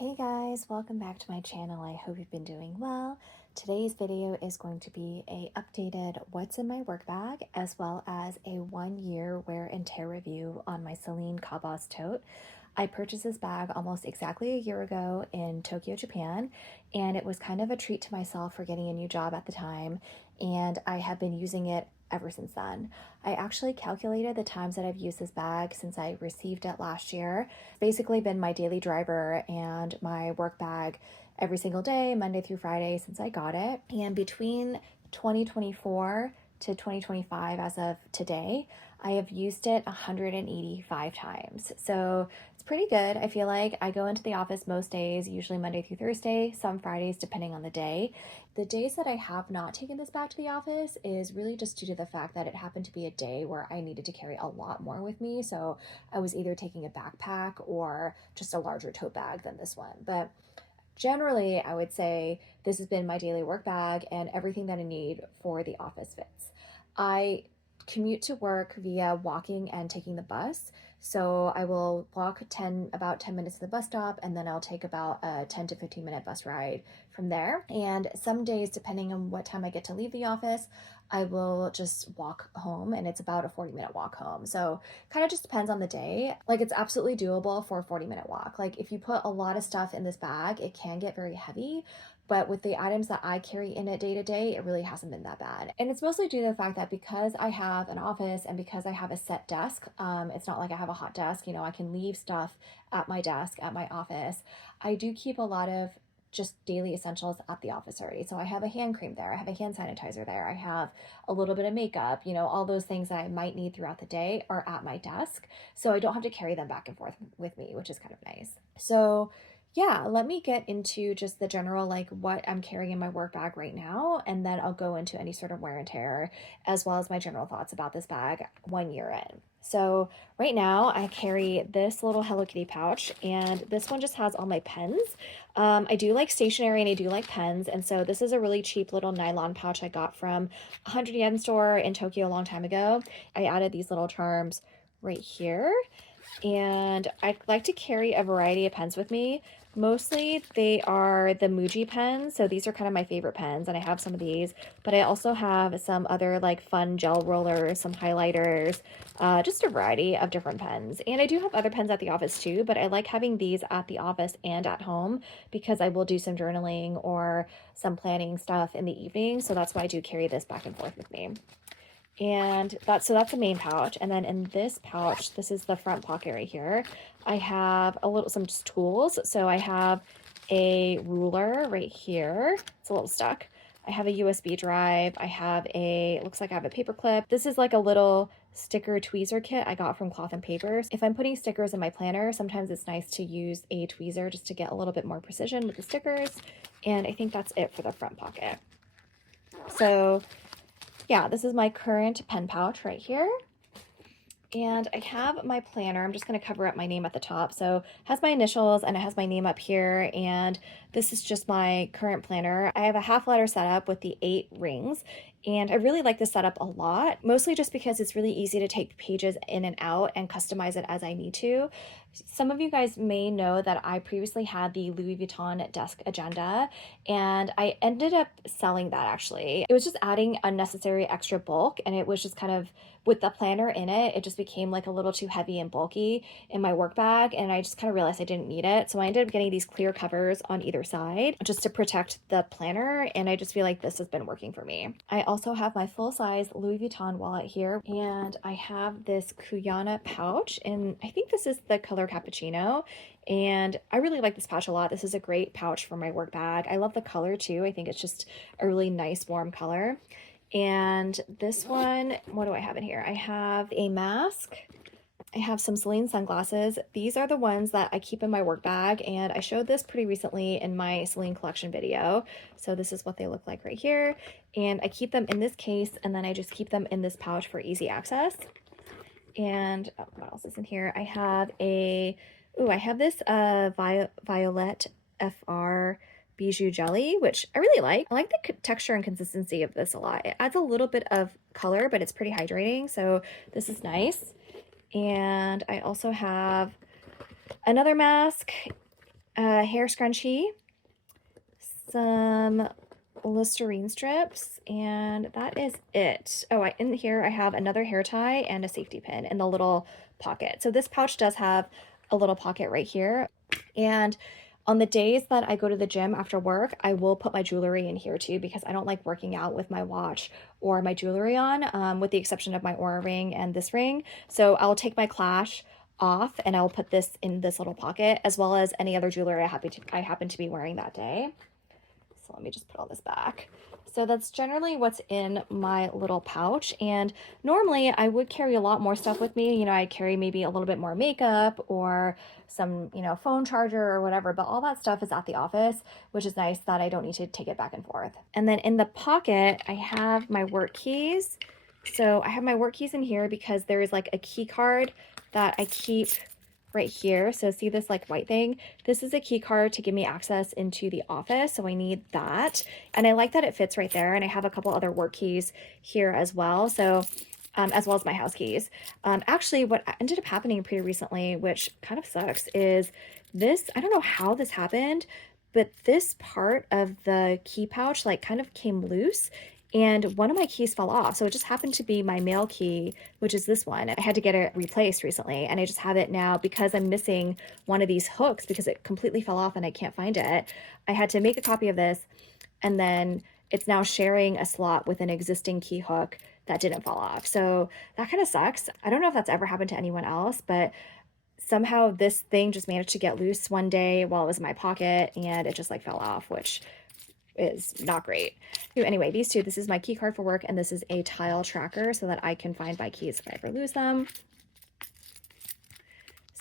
Hey guys, welcome back to my channel. I hope you've been doing well. Today's video is going to be a updated what's in my work bag as well as a 1-year wear and tear review on my CELINE CABAS tote. I purchased this bag almost exactly a year ago in Tokyo, Japan, and it was kind of a treat to myself for getting a new job at the time, and I have been using it ever since then. I actually calculated the times that I've used this bag since I received it last year. It's basically been my daily driver and my work bag every single day, Monday through Friday, since I got it. And between 2024 to 2025, as of today, I have used it 185 times. So it's pretty good. I feel like I go into the office most days, usually Monday through Thursday, some Fridays depending on the day. The days that I have not taken this back to the office is really just due to the fact that it happened to be a day where I needed to carry a lot more with me. So I was either taking a backpack or just a larger tote bag than this one. But generally, I would say this has been my daily work bag and everything that I need for the office fits. I commute to work via walking and taking the bus. So I will walk about 10 minutes to the bus stop, and then I'll take about a 10 to 15 minute bus ride from there. And some days, depending on what time I get to leave the office, I will just walk home, and it's about a 40-minute walk home. So kind of just depends on the day. Like, it's absolutely doable for a 40-minute walk. Like, if you put a lot of stuff in this bag, it can get very heavy. But with the items that I carry in it day to day, it really hasn't been that bad. And it's mostly due to the fact that because I have an office and because I have a set desk, it's not like I have a hot desk, I can leave stuff at my desk, at my office. I do keep a lot of just daily essentials at the office already. So I have a hand cream there, I have a hand sanitizer there, I have a little bit of makeup, all those things that I might need throughout the day are at my desk. So I don't have to carry them back and forth with me, which is kind of nice. So yeah, let me get into just the general, like what I'm carrying in my work bag right now, and then I'll go into any sort of wear and tear, as well as my general thoughts about this bag 1 year in. So right now I carry this little Hello Kitty pouch, and this one just has all my pens. I do like stationery and I do like pens, and so this is a really cheap little nylon pouch I got from a 100 yen store in Tokyo a long time ago. I added these little charms right here, and I like to carry a variety of pens with me. Mostly they are the Muji pens, so these are kind of my favorite pens, and I have some of these, but I also have some other like fun gel rollers, some highlighters, just a variety of different pens. And I do have other pens at the office too, but I like having these at the office and at home because I will do some journaling or some planning stuff in the evening, so that's why I do carry this back and forth with me. And that's the main pouch. And then in this pouch, this is the front pocket right here, I have some just tools. So I have a ruler right here. It's a little stuck. I have a USB drive. Looks like I have a paper clip. This is like a little sticker tweezer kit I got from Cloth and Papers. If I'm putting stickers in my planner, sometimes it's nice to use a tweezer just to get a little bit more precision with the stickers. And I think that's it for the front pocket. So yeah, this is my current pen pouch right here. And I have my planner. I'm just going to cover up my name at the top. So it has my initials and it has my name up here. And this is just my current planner. I have a half letter setup with the 8 rings. And I really like this setup a lot, mostly just because it's really easy to take pages in and out and customize it as I need to. Some of you guys may know that I previously had the Louis Vuitton desk agenda, and I ended up selling that actually. It was just adding unnecessary extra bulk, and it was just kind of, with the planner in it, it just became like a little too heavy and bulky in my work bag, and I just kind of realized I didn't need it. So I ended up getting these clear covers on either side just to protect the planner, and I just feel like this has been working for me. I also have my full-size Louis Vuitton wallet here, and I have this Kuyana pouch, and I think this is the color cappuccino, and I really like this pouch a lot. This is a great pouch for my work bag. I love the color too. I think it's just a really nice warm color. And this one, what do I have in here? I have a mask. I have some CELINE sunglasses. These are the ones that I keep in my work bag, and I showed this pretty recently in my CELINE collection video. So this is what they look like right here. And I keep them in this case, and then I just keep them in this pouch for easy access. And what else is in here? I have this Violet FR Bijou Jelly, which I really like. I like the texture and consistency of this a lot. It adds a little bit of color, but it's pretty hydrating, so this is nice. And I also have another mask. a hair scrunchie, some Listerine strips, and that is it. Oh, in here I have another hair tie and a safety pin in the little pocket. So this pouch does have a little pocket right here. And on the days that I go to the gym after work, I will put my jewelry in here too, because I don't like working out with my watch or my jewelry on, with the exception of my Aura ring and this ring. So I'll take my Clash off and I'll put this in this little pocket, as well as any other jewelry I happen to be wearing that day. So let me just put all this back. So that's generally what's in my little pouch. And normally I would carry a lot more stuff with me. You know, I'd carry maybe a little bit more makeup or some, you know, phone charger or whatever, but all that stuff is at the office, which is nice that I don't need to take it back and forth. And then in the pocket, I have my work keys. So I have my work keys in here because there is like a key card that I keep right here. So see this like white thing? This is a key card to give me access into the office. So I need that. And I like that it fits right there. And I have a couple other work keys here as well. So as well as my house keys. Actually, what ended up happening pretty recently, which kind of sucks, is this, I don't know how this happened, but this part of the key pouch like kind of came loose and one of my keys fell off. So it just happened to be my mail key, which is this one. I had to get it replaced recently, and I just have it now because I'm missing one of these hooks because it completely fell off and I can't find it. I had to make a copy of this, and then it's now sharing a slot with an existing key hook that didn't fall off. So that kind of sucks. I don't know if that's ever happened to anyone else, but somehow this thing just managed to get loose one day while it was in my pocket and it just like fell off, which is not great. Anyway, these two, this is my key card for work and this is a tile tracker so that I can find my keys if I ever lose them.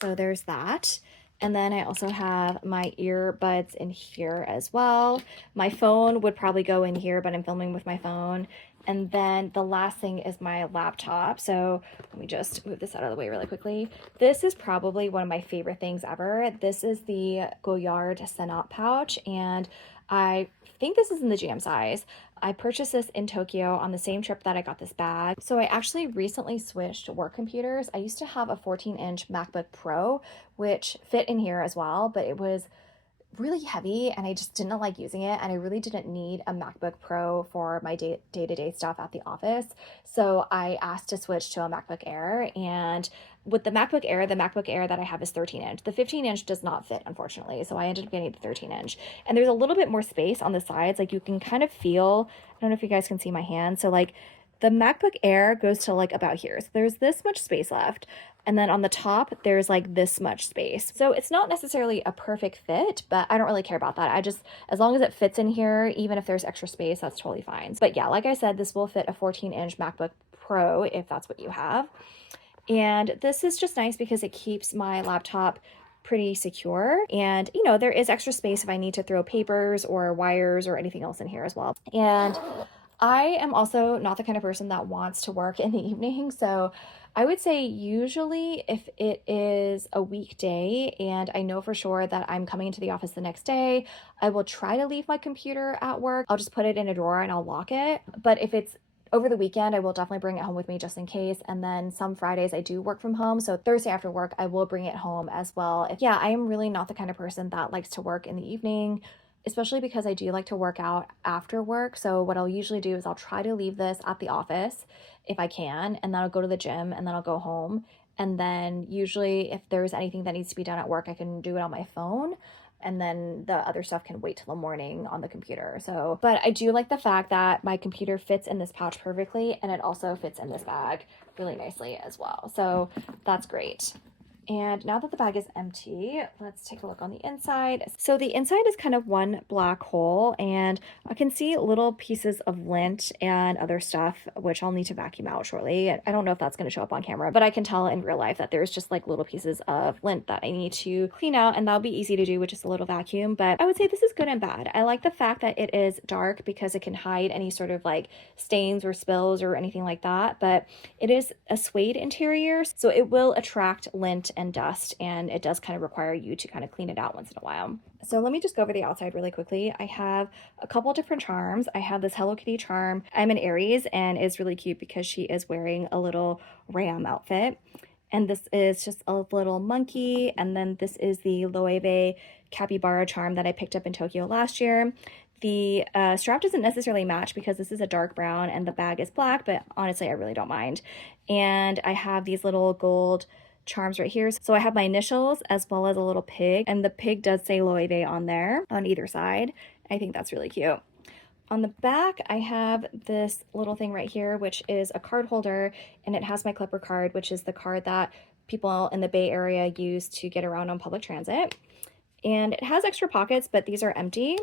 So there's that. And then I also have my earbuds in here as well. My phone would probably go in here, but I'm filming with my phone. And then the last thing is my laptop. So let me just move this out of the way really quickly. This is probably one of my favorite things ever. This is the Goyard Senat pouch, and I think this is in the jam size. I purchased this in Tokyo on the same trip that I got this bag. So I actually recently switched work computers. I used to have a 14-inch MacBook Pro, which fit in here as well, but it was really heavy and I just didn't like using it, and I really didn't need a MacBook Pro for my day-to-day stuff at the office. So I asked to switch to a MacBook Air, and with the MacBook Air that I have is 13-inch. The 15-inch does not fit, unfortunately, so I ended up getting the 13-inch. And there's a little bit more space on the sides, like you can kind of feel, I don't know if you guys can see my hand, so like the MacBook Air goes to like about here. So there's this much space left. And then on the top, there's like this much space. So it's not necessarily a perfect fit, but I don't really care about that. I just, as long as it fits in here, even if there's extra space, that's totally fine. But yeah, like I said, this will fit a 14-inch MacBook Pro if that's what you have. And this is just nice because it keeps my laptop pretty secure. And, you know, there is extra space if I need to throw papers or wires or anything else in here as well. And I am also not the kind of person that wants to work in the evening. So I would say usually if it is a weekday and I know for sure that I'm coming into the office the next day, I will try to leave my computer at work. I'll just put it in a drawer and I'll lock it. But if it's over the weekend, I will definitely bring it home with me just in case. And then some Fridays I do work from home. So Thursday after work, I will bring it home as well. Yeah, I am really not the kind of person that likes to work in the evening, especially because I do like to work out after work. So what I'll usually do is I'll try to leave this at the office if I can, and then I'll go to the gym and then I'll go home. And then usually if there's anything that needs to be done at work, I can do it on my phone. And then the other stuff can wait till the morning on the computer. So, but I do like the fact that my computer fits in this pouch perfectly, and it also fits in this bag really nicely as well. So that's great. And now that the bag is empty, let's take a look on the inside. So the inside is kind of one black hole, and I can see little pieces of lint and other stuff, which I'll need to vacuum out shortly. I don't know if that's going to show up on camera, but I can tell in real life that there's just like little pieces of lint that I need to clean out, and that'll be easy to do with just a little vacuum. But I would say this is good and bad. I like the fact that it is dark because it can hide any sort of like stains or spills or anything like that, but it is a suede interior, so it will attract lint and dust, and it does kind of require you to kind of clean it out once in a while. So let me just go over the outside really quickly. I have a couple different charms. I have this Hello Kitty charm. I'm an Aries, and it's really cute because she is wearing a little ram outfit. And this is just a little monkey. And then this is the Loewe capybara charm that I picked up in Tokyo last year. The strap doesn't necessarily match because this is a dark brown and the bag is black, but honestly, I really don't mind. And I have these little gold charms right here. So I have my initials as well as a little pig, and the pig does say Loewe on there on either side. I think that's really cute. On the back, I have this little thing right here, which is a card holder, and it has my Clipper card, which is the card that people in the Bay Area use to get around on public transit. And it has extra pockets, but these are empty.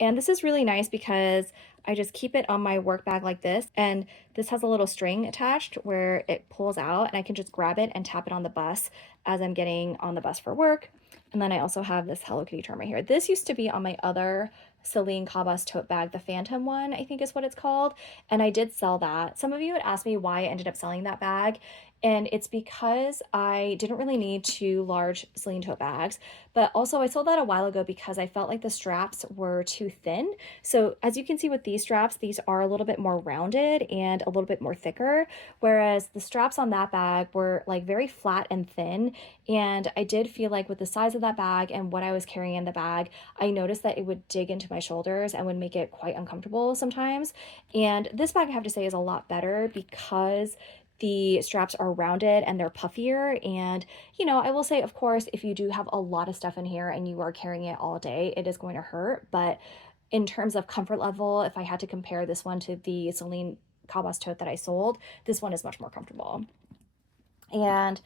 And this is really nice because I just keep it on my work bag like this, and this has a little string attached where it pulls out, and I can just grab it and tap it on the bus as I'm getting on the bus for work. And then I also have this Hello Kitty charm right here. This used to be on my other CELINE CABAS tote bag, the Phantom one, I think is what it's called, and I did sell that. Some of you had asked me why I ended up selling that bag, and it's because I didn't really need 2 large CELINE tote bags, but also I sold that a while ago because I felt like the straps were too thin. So as you can see with these straps, these are a little bit more rounded and a little bit more thicker, whereas the straps on that bag were like very flat and thin. And I did feel like with the size of that bag and what I was carrying in the bag, I noticed that it would dig into my shoulders and would make it quite uncomfortable sometimes. And this bag, I have to say, is a lot better because the straps are rounded and they're puffier. And, you know, I will say, of course, if you do have a lot of stuff in here and you are carrying it all day, it is going to hurt. But in terms of comfort level, if I had to compare this one to the CELINE CABAS tote that I sold, this one is much more comfortable. And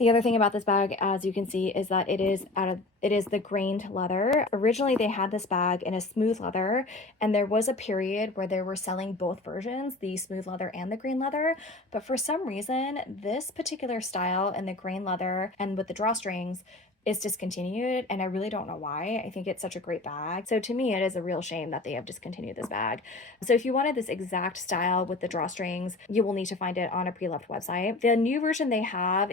the other thing about this bag, as you can see, is that it is the grained leather. Originally, they had this bag in a smooth leather, and there was a period where they were selling both versions, the smooth leather and the grain leather. But for some reason, this particular style in the grain leather and with the drawstrings is discontinued, and I really don't know why. I think it's such a great bag. So to me, it is a real shame that they have discontinued this bag. So if you wanted this exact style with the drawstrings, you will need to find it on a pre-loved website. The new version they have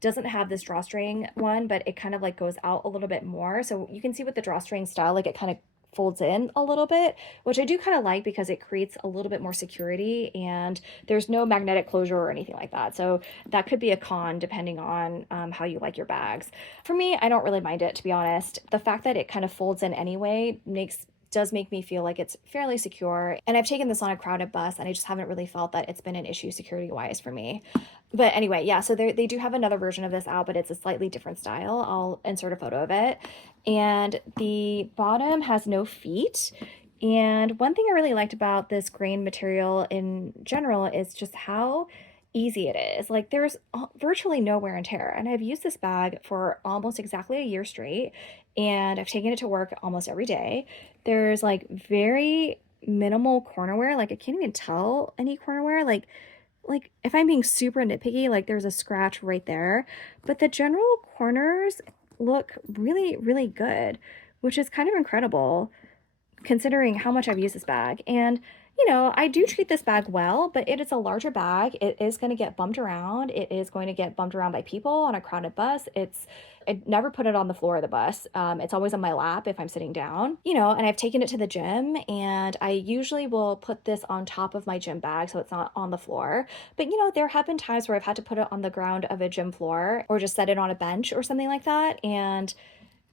doesn't have this drawstring one, but it kind of like goes out a little bit more. So you can see with the drawstring style, like it kind of folds in a little bit, which I do kind of like because it creates a little bit more security and there's no magnetic closure or anything like that. So that could be a con depending on how you like your bags. For me, I don't really mind it, to be honest. The fact that it kind of folds in anyway does make me feel like it's fairly secure. And I've taken this on a crowded bus and I just haven't really felt that it's been an issue security wise for me. But anyway, yeah, so they do have another version of this out, but it's a slightly different style. I'll insert a photo of it. And the bottom has no feet. And one thing I really liked about this grain material in general is just how easy it is. Like there's virtually no wear and tear. And I've used this bag for almost exactly a year straight, and I've taken it to work almost every day. There's like very minimal corner wear. Like I can't even tell any corner wear. Like if I'm being super nitpicky, like there's a scratch right there, but the general corners look really, really good, which is kind of incredible considering how much I've used this bag. And you know, I do treat this bag well, but it is a larger bag. It is going to get bumped around. It is going to get bumped around by people on a crowded bus. I never put it on the floor of the bus. It's always on my lap if I'm sitting down, you know, and I've taken it to the gym, and I usually will put this on top of my gym bag so it's not on the floor. But, you know, there have been times where I've had to put it on the ground of a gym floor or just set it on a bench or something like that. And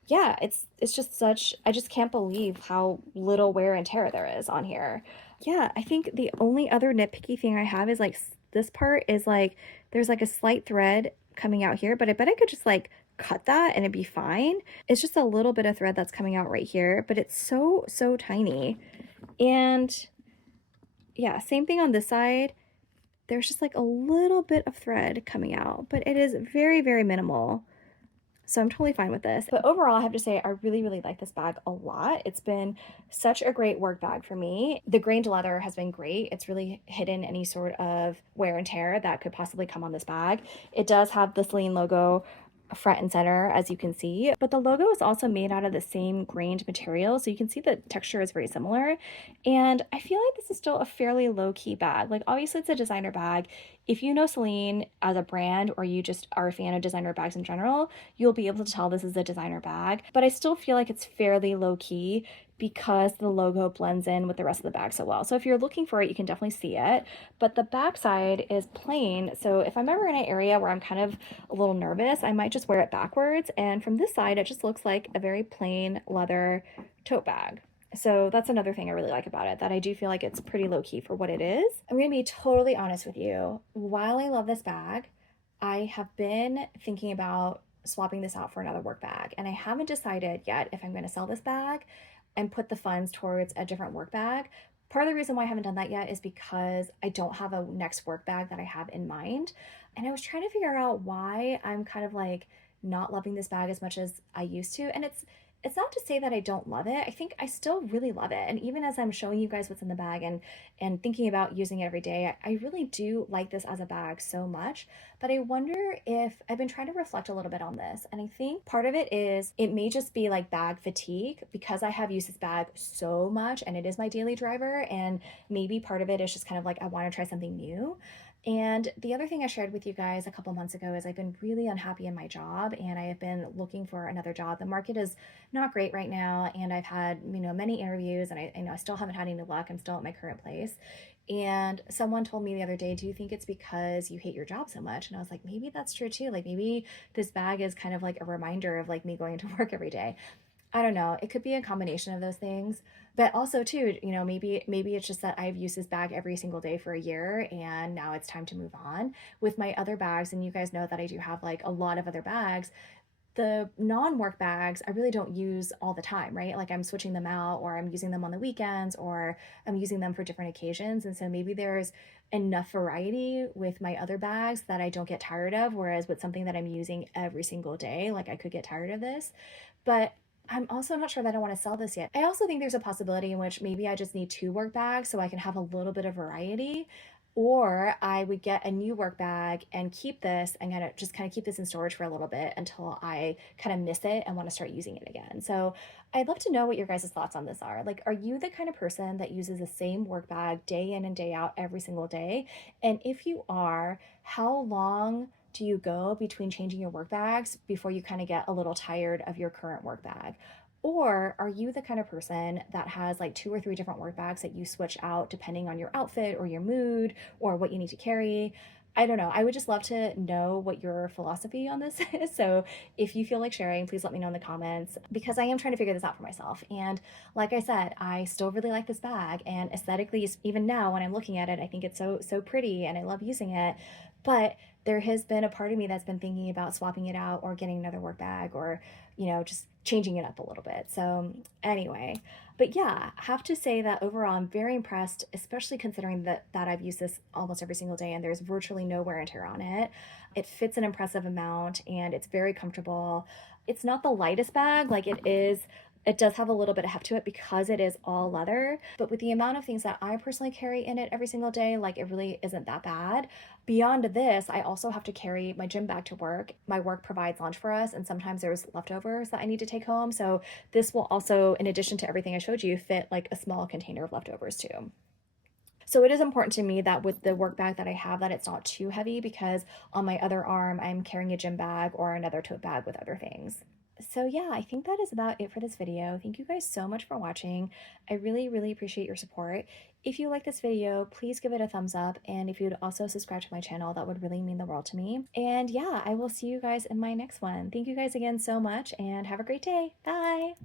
yeah, it's just I just can't believe how little wear and tear there is on here. Yeah, I think the only other nitpicky thing I have is like this part is like there's like a slight thread coming out here, but I bet I could just like cut that and it'd be fine. It's just a little bit of thread that's coming out right here, but it's so tiny. And yeah, same thing on this side. There's just like a little bit of thread coming out, but it is very, very minimal. So I'm totally fine with this. But overall, I have to say, I really, really like this bag a lot. It's been such a great work bag for me. The grained leather has been great. It's really hidden any sort of wear and tear that could possibly come on this bag. It does have the CELINE logo front and center, as you can see, but the logo is also made out of the same grained material, so you can see the texture is very similar. And I feel like this is still a fairly low-key bag. Like obviously it's a designer bag, If you know Celine as a brand or you just are a fan of designer bags in general, you'll be able to tell this is a designer bag, but I still feel like it's fairly low key because the logo blends in with the rest of the bag so well. So if you're looking for it, you can definitely see it, but the back side is plain. So if I'm ever in an area where I'm kind of a little nervous, I might just wear it backwards. And from this side, it just looks like a very plain leather tote bag. So that's another thing I really like about it, that I do feel like it's pretty low key for what it is. I'm gonna be totally honest with you. While I love this bag, I have been thinking about swapping this out for another work bag, and I haven't decided yet if I'm gonna sell this bag and put the funds towards a different work bag. Part of the reason why I haven't done that yet is because I don't have a next work bag that I have in mind. And I was trying to figure out why I'm kind of like not loving this bag as much as I used to. And it's not to say that I don't love it. I think I still really love it. And even as I'm showing you guys what's in the bag and thinking about using it every day, I really do like this as a bag so much. But I wonder if I've been trying to reflect a little bit on this. And I think part of it is it may just be like bag fatigue because I have used this bag so much and it is my daily driver. And maybe part of it is just kind of like I want to try something new. And the other thing I shared with you guys a couple months ago is I've been really unhappy in my job and I have been looking for another job. The market is not great right now, and I've had, many interviews, and I still haven't had any luck. I'm still at my current place. And someone told me the other day, do you think it's because you hate your job so much? And I was like, maybe that's true too. Like maybe this bag is kind of like a reminder of like me going to work every day. I don't know. It could be a combination of those things. But also too, maybe it's just that I've used this bag every single day for a year and now it's time to move on. With my other bags, and you guys know that I do have like a lot of other bags, the non-work bags I really don't use all the time, right? Like I'm switching them out or I'm using them on the weekends or I'm using them for different occasions. And so maybe there's enough variety with my other bags that I don't get tired of, whereas with something that I'm using every single day, like I could get tired of this. But I'm also not sure that I want to sell this yet. I also think there's a possibility in which maybe I just need two work bags so I can have a little bit of variety. Or I would get a new work bag and keep this and kind of keep this in storage for a little bit until I kind of miss it and want to start using it again. So I'd love to know what your guys' thoughts on this are. Like, are you the kind of person that uses the same work bag day in and day out every single day? And if you are, how long do you go between changing your work bags before you kind of get a little tired of your current work bag? Or are you the kind of person that has like two or three different work bags that you switch out depending on your outfit or your mood or what you need to carry? I don't know. I would just love to know what your philosophy on this is. So if you feel like sharing, please let me know in the comments because I am trying to figure this out for myself. And like I said, I still really like this bag, and aesthetically, even now when I'm looking at it, I think it's so pretty and I love using it. But there has been a part of me that's been thinking about swapping it out or getting another work bag or, just changing it up a little bit. So anyway, but yeah, have to say that overall I'm very impressed, especially considering that I've used this almost every single day and there's virtually no wear and tear on it. It fits an impressive amount and it's very comfortable. It's not the lightest bag, like it does have a little bit of heft to it because it is all leather, but with the amount of things that I personally carry in it every single day, like it really isn't that bad. Beyond this, I also have to carry my gym bag to work. My work provides lunch for us, and sometimes there's leftovers that I need to take home. So this will also, in addition to everything I showed you, fit like a small container of leftovers too. So it is important to me that with the work bag that I have, that it's not too heavy because on my other arm, I'm carrying a gym bag or another tote bag with other things. So yeah, I think that is about it for this video. Thank you guys so much for watching. I really appreciate your support. If you like this video, please give it a thumbs up. And if you'd also subscribe to my channel, that would really mean the world to me. And yeah, I will see you guys in my next one. Thank you guys again so much and have a great day. Bye.